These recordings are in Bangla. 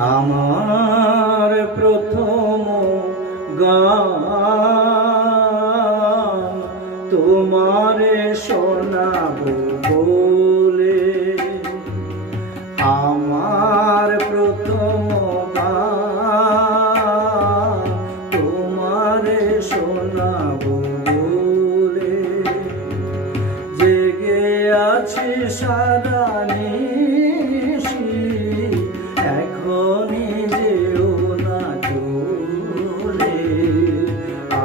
আমার প্রথম গান তোমারে শোনাবো বলে, আমার প্রথম গান তোমারে শোনাবো বলে, জেগে আছি সারা নিশি, এখনই যেও না চলে।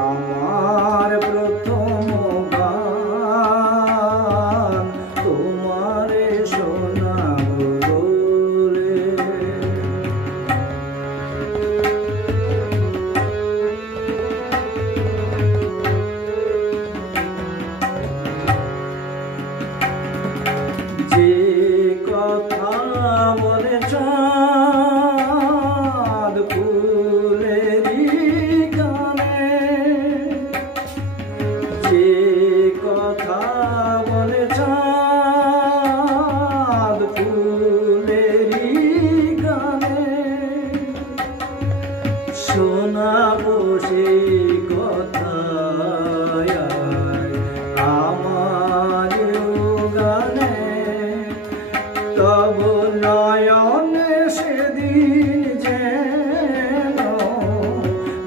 আমার প্রথম গান তোমারে শোনাবো বলে। যে কথা বলে চাঁদ ফুলেরই গানে, যে কথা বলে চাঁদ ফুলেরই গানে, শোনাবো সেই কথা আমার গানে। তব নয়নে সেদিন যেন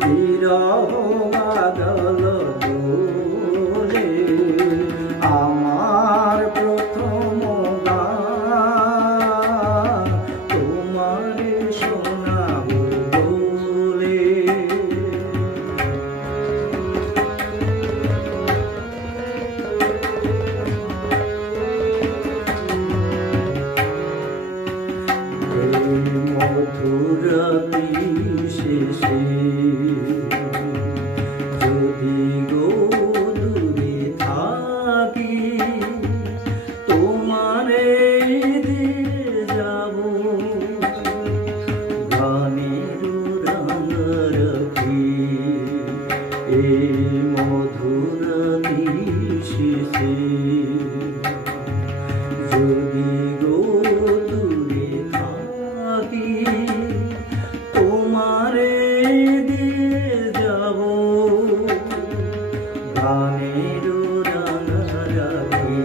বিরহ বাদল দোলে, আমার প্রথম গান তোমারে শোনাবো বলে। মধুর শেষে যদি গো দূরে থাকি, তোমারে দিয়ে যাব গানের রাঙারাখি। এই মধুর শেষে যদি গো দূরে থাকি, তোমারে দিয়ে যাব গানের রাঙারাখি।